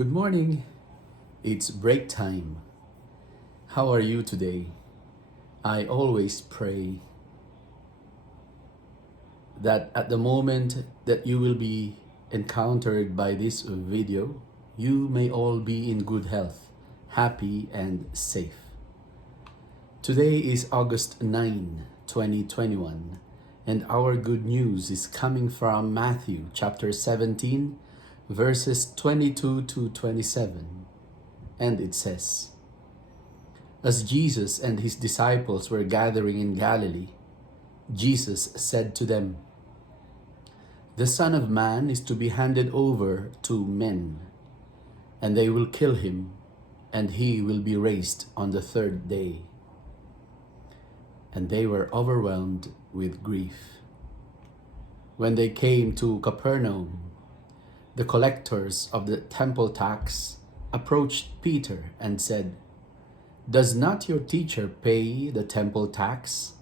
Good morning. It's break time. How are you today? I always pray that at the moment that you will be encountered by this video, you may all be in good health, happy and safe. Today is August 9, 2021, and our good news is coming from Matthew chapter 17, verses 22 to 27. And it says, "As Jesus and his disciples were gathering in Galilee, Jesus said to them, 'The Son of Man is to be handed over to men, and they will kill him, and he will be raised on the third day.' And they were overwhelmed with grief. When they came to Capernaum, the collectors of the temple tax approached Peter and said, 'Does not your teacher pay the temple tax?'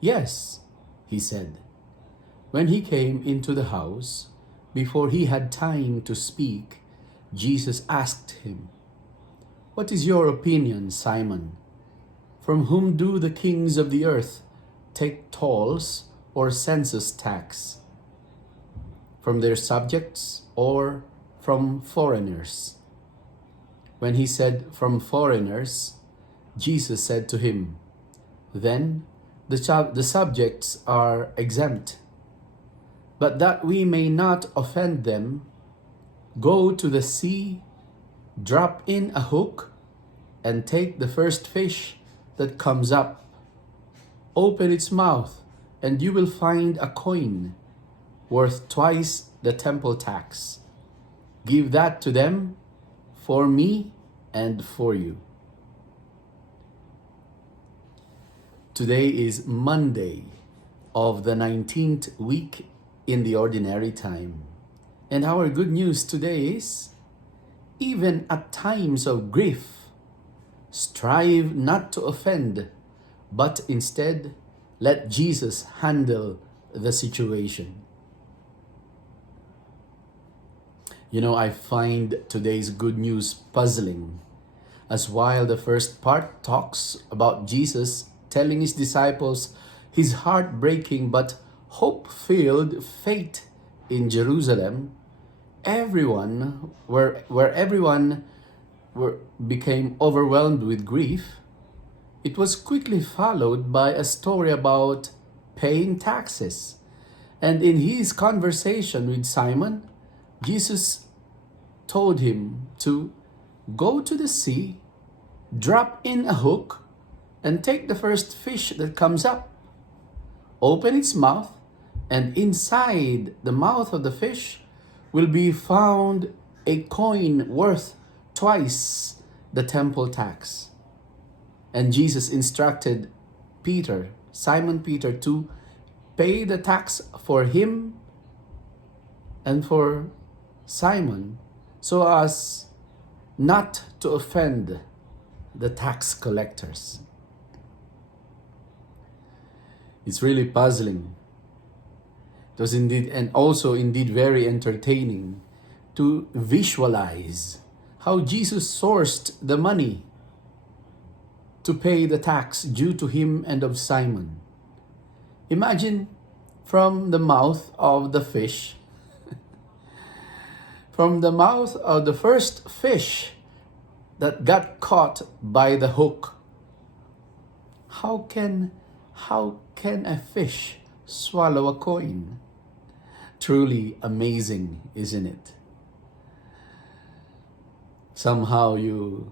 'Yes,' he said. When he came into the house, before he had time to speak, Jesus asked him, 'What is your opinion, Simon? From whom do the kings of the earth take tolls or census tax? From their subjects or from foreigners?' When he said, 'From foreigners,' Jesus said to him, 'Then the subjects are exempt. But that we may not offend them, go to the sea, drop in a hook, and take the first fish that comes up. Open its mouth, and you will find a coin worth twice the temple tax. Give that to them for me and for you.'" Today is Monday of the 19th week in the ordinary time. And our good news today is, even at times of grief, strive not to offend, but instead let Jesus handle the situation. You know, I find today's good news puzzling, as while the first part talks about Jesus telling his disciples his heartbreaking but hope-filled fate in Jerusalem, everyone became overwhelmed with grief, it was quickly followed by a story about paying taxes. And in his conversation with Simon, Jesus told him to go to the sea, drop in a hook, and take the first fish that comes up. Open its mouth, and inside the mouth of the fish will be found a coin worth twice the temple tax. And Jesus instructed Simon Peter, to pay the tax for him and for Simon, so as not to offend the tax collectors. It's really puzzling. It was indeed, and also indeed very entertaining, to visualize how Jesus sourced the money to pay the tax due to him and of Simon. Imagine, from the mouth of the fish, from the mouth of the first fish that got caught by the hook, how can a fish swallow a coin? Truly amazing, isn't it? Somehow you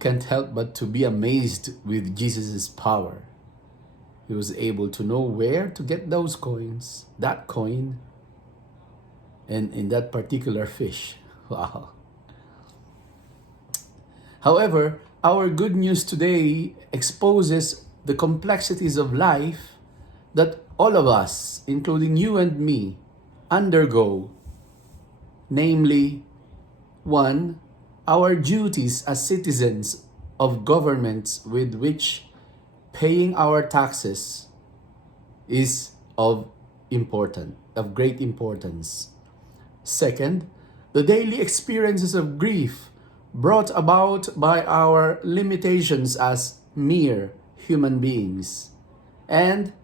can't help but to be amazed with Jesus' power. He was able to know where to get those coins, that coin, and in that particular fish. Wow. However, our good news today exposes the complexities of life that all of us, including you and me, undergo. Namely, 1, our duties as citizens of governments with which paying our taxes is of great importance. Second, the daily experiences of grief brought about by our limitations as mere human beings, and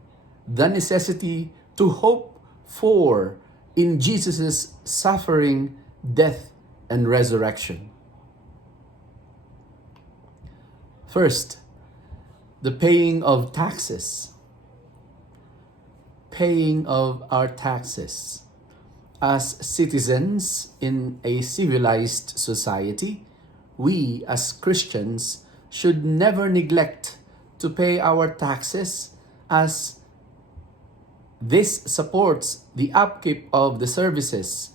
the necessity to hope for in Jesus' suffering, death, and resurrection. First, the paying of taxes. Paying of our taxes. As citizens in a civilized society, we as Christians should never neglect to pay our taxes, as this supports the upkeep of the services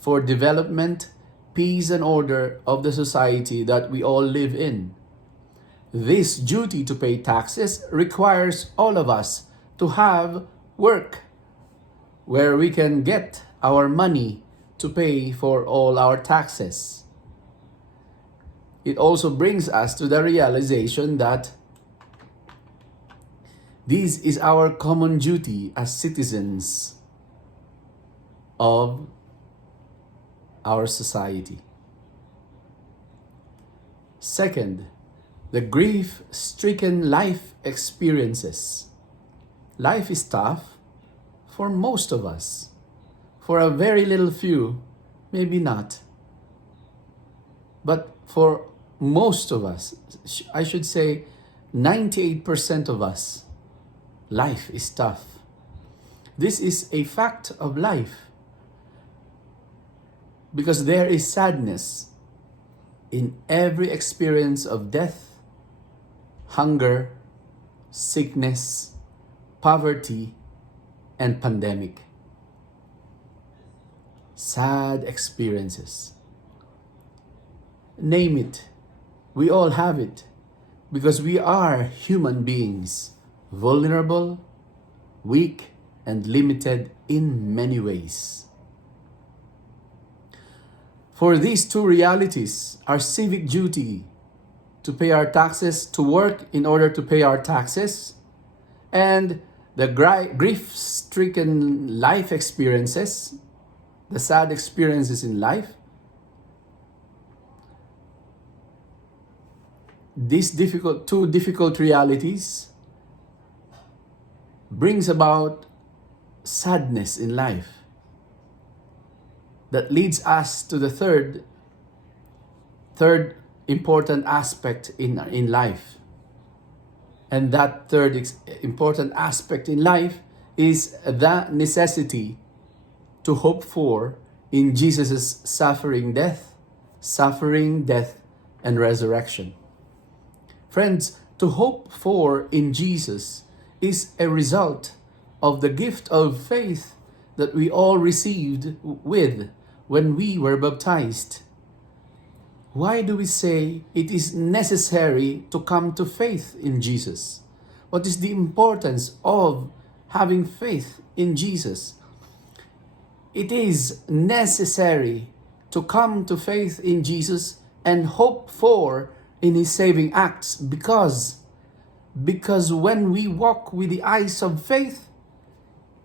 for development, peace, and order of the society that we all live in. This duty to pay taxes requires all of us to have work where we can get our money to pay for all our taxes. It also brings us to the realization that this is our common duty as citizens of our society. Second, the grief-stricken life experiences. Life is tough for most of us. For a very little few, maybe not. But for most of us, I should say 98% of us, life is tough. This is a fact of life, because there is sadness in every experience of death, hunger, sickness, poverty, and pandemic. Sad experiences. Name it. We all have it, because we are human beings, vulnerable, weak, and limited in many ways. For these two realities, our civic duty to pay our taxes, to work in order to pay our taxes, and the grief-stricken life experiences, the sad experiences in life, these two difficult realities brings about sadness in life that leads us to the third important aspect in life. And that third important aspect in life is the necessity to hope for in Jesus' suffering, death, and resurrection. Friends, to hope for in Jesus is a result of the gift of faith that we all received with when we were baptized. Why do we say it is necessary to come to faith in Jesus? What is the importance of having faith in Jesus? It is necessary to come to faith in Jesus and hope for in His saving acts, because when we walk with the eyes of faith,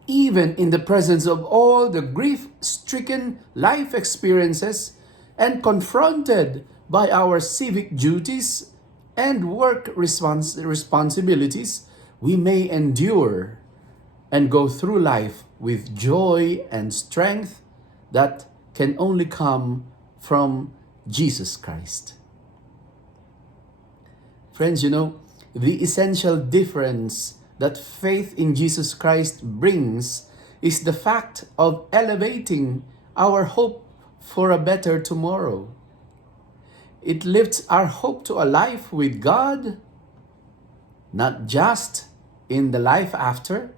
even in the presence of all the grief-stricken life experiences and confronted by our civic duties and work responsibilities, we may endure and go through life with joy and strength that can only come from Jesus Christ. Friends, the essential difference that faith in Jesus Christ brings is the fact of elevating our hope for a better tomorrow. It lifts our hope to a life with God, not just in the life after,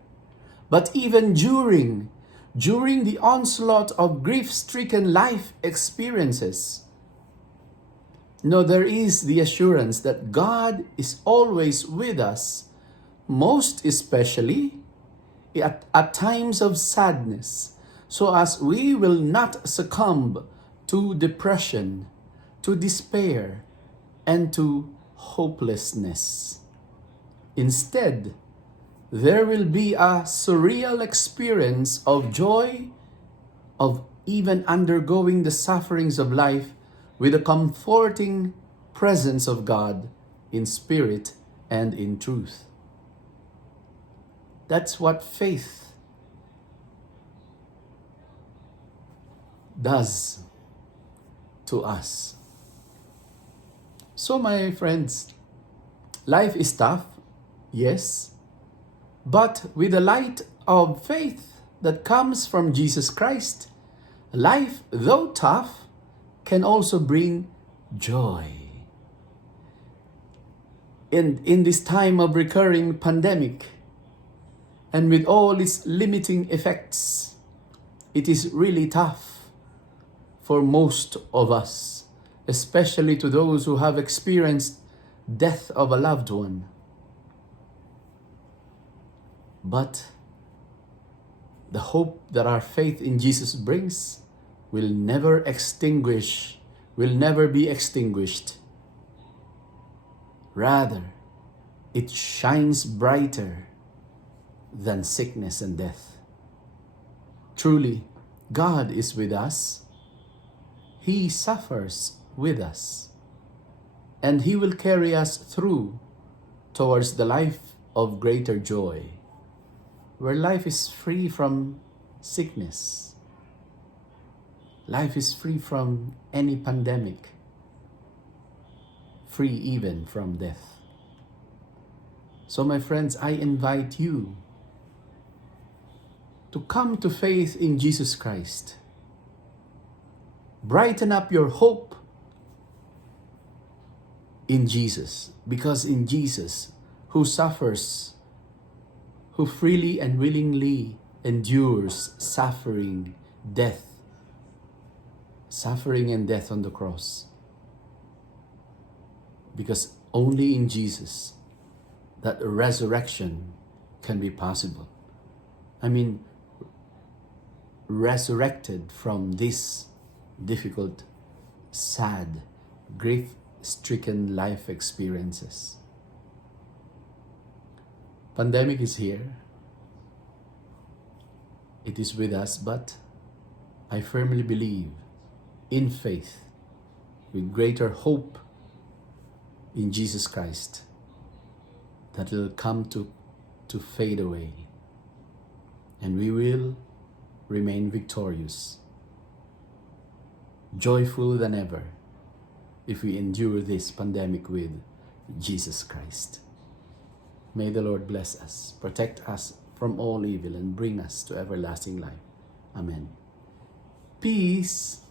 but even during the onslaught of grief-stricken life experiences. There is the assurance that God is always with us, most especially at times of sadness, so as we will not succumb to depression, to despair, and to hopelessness. Instead, there will be a surreal experience of joy, of even undergoing the sufferings of life with the comforting presence of God in spirit and in truth. That's what faith does to us. So my friends, life is tough, yes, but with the light of faith that comes from Jesus Christ, life, though tough, can also bring joy. In this time of recurring pandemic, and with all its limiting effects, it is really tough for most of us, especially to those who have experienced death of a loved one. But the hope that our faith in Jesus brings will never be extinguished. Rather, it shines brighter than sickness and death. Truly, God is with us. He suffers with us, and He will carry us through towards the life of greater joy, where life is free from sickness. Life is free from any pandemic, free even from death. So my friends, I invite you to come to faith in Jesus Christ. Brighten up your hope in Jesus, because in Jesus, who suffers, who freely and willingly endures suffering and death on the cross. Because only in Jesus that resurrection can be possible. Resurrected from this difficult, sad, grief-stricken life experiences. Pandemic is here. It is with us, but I firmly believe in faith, with greater hope in Jesus Christ, that will come to fade away, and we will remain victorious, joyful than ever, if we endure this pandemic with Jesus Christ. May the Lord bless us, protect us from all evil, and bring us to everlasting life. Amen. Peace.